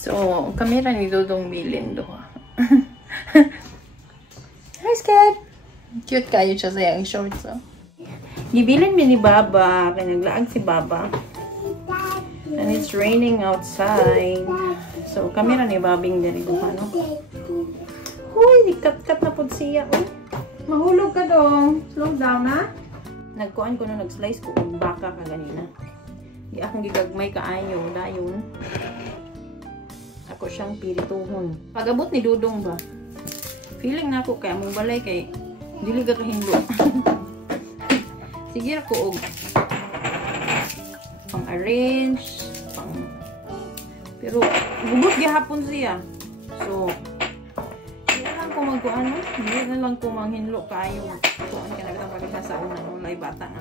So, kamera ni Dodong bilin do. Hi, Sked! Cute kayo siya sa yung shorts, oh. Gibilin mi ni Baba. Kaya naglaag si Baba. And it's raining outside. So, kamera ni Babing diri do, ano? Huy, kat-kat na po siya, oh. Mahulog ka dong. Slow down, ha? Nagkuhan ko nung nag-slice ko kung baka ka ganina. Di akong gigagmay kaayo. Dayon. Ako siyang pirituhon. Pagabot ni Dudong ba? Feeling na ako kaya mong balay kay dili ka kahindo. Sige ako og pang-arrange, pero gubot gihapon siya. So, hindi na lang ko magkuano, hindi na lang ko manghinlo kayo. Kuan ka na pagka sa una nung lay bata nga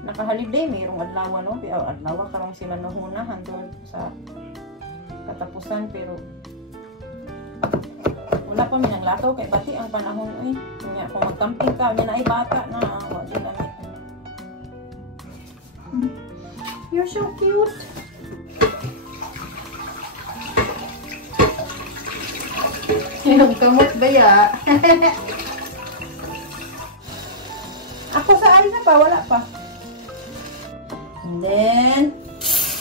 naka-holiday, mayroong adlaw, no? Pero adlaw karong si manuhuna hangtod sa katapusan, pero wala pa minang lakaw kay bati ang panahon ay. Kanya kung magcamping ka, may naay bata na wa din damit. You're so cute. Yung kamot ba ya? Ako sa ay na pa, wala pa. And then,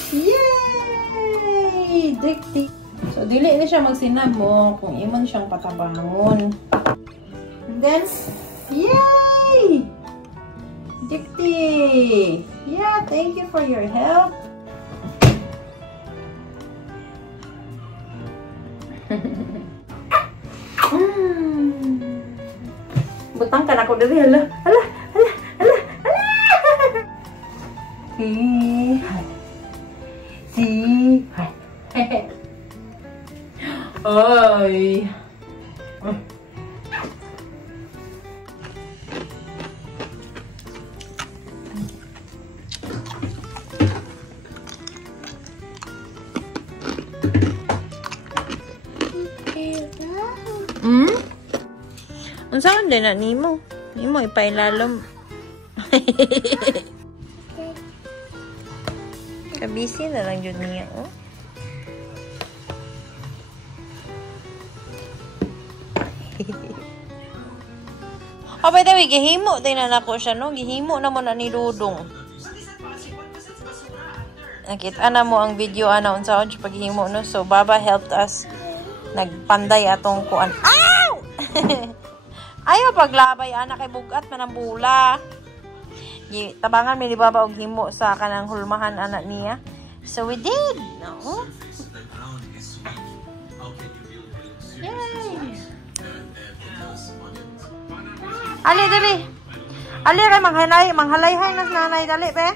yay! Dikti. So, dili na siya magsinab mo kung iman siyang patabangon. And then, yay! Dikti! Yeah, thank you for your help. Butang ka na ako dali. Hala, hala, hala, hala, hala! Si, ay. Saan din na nimo? Nimo ipailalom. Kabisi na lang jud niya, oh. By the way, gihimo din na nako siya, no? Gihimo na mo na ni Dudong. Nakita na mo ang video ana unsa sa paghimo, no? So Baba helped us nagpanday atong kuan. Ow! Ayaw paglabay anak kay bugat man ang bula. Tabangan mi ni Baba og himo sa kanang hulmahan anak niya. So we did. No? Yay! Ali dali. Ali kay manghalay-hay nas nanay dali be.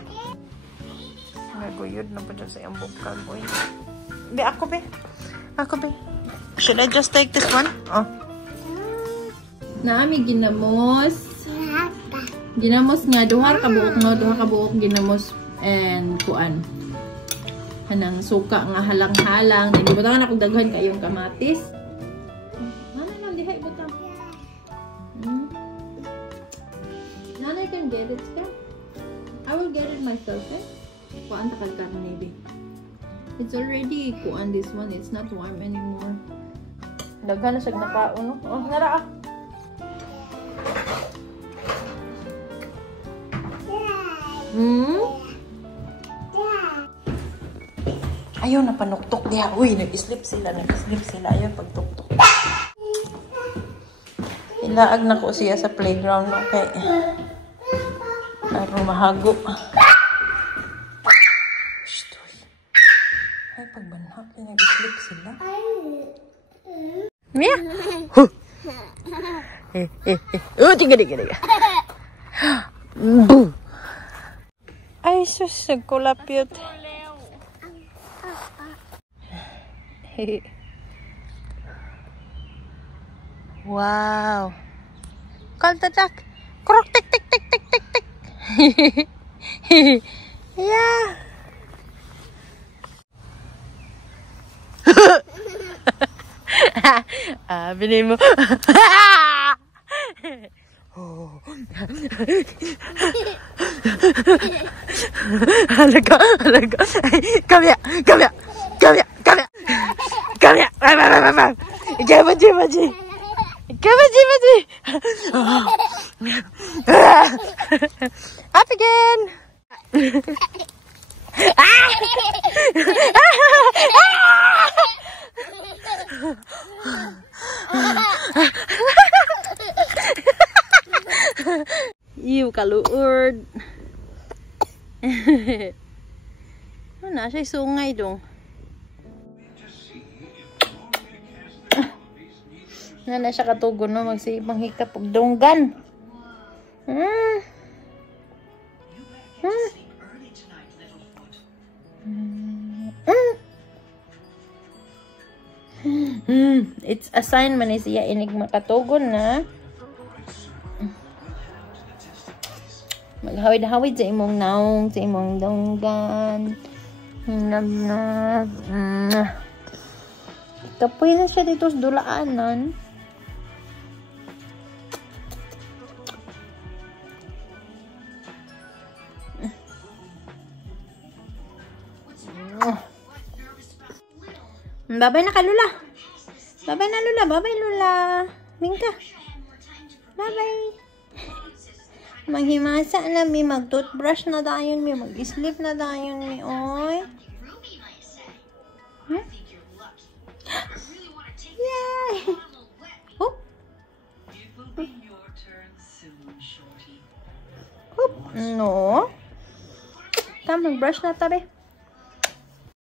Naguyod na pa sa iyang bukag boy. Be ako be. Ako be. Should I just take this one? Oh. Naami ginamos. Ginamos nga duha ka buok, no, duha ka buok ginamos and kuan. Hanang suka nga halang-halang. Di ba na kung daghan kayong kamatis? Ano lang dihay butang. Nanay can get it, ka? I will get it myself, eh? Kuan takal ka maybe. It's already kuan this one. It's not warm anymore. Daghan na siya nakaon, no? Oh, nara ah. Ayaw na panuktok diha. Uy, nag-sleep sila. Ayaw pagtuktok. Ilaag na ko siya sa playground, okay? Araw mahago. Ay, pagbanhak, nag-sleep sila. Mia? Oh, tiga. Boom! Ay, sus, nagkulapyot. Wow! Kaltatak! Krok, tik. Yeah! Bili mo. Halaga. Come here. Come here. Come here. Come here. Come here. Up again. Yêu kaluod. Na siya sungay dong. Na siya katugon no magsipang hikap og donggan. It's a sign man siya inig makatugon na. Maghawid-hawid sa imong naong, sa imong donggan. Kapoy na siya dito sa dulaanan. Babay na ka, Lula. Babay na, Lula. Babay, Lula. Bingka. Babay. Maghimasa na, may mag-toothbrush na dayon, may mag-sleep na dayon, may oy. Yay! Hoop! Hoop! No. Come, mag-brush na tabi.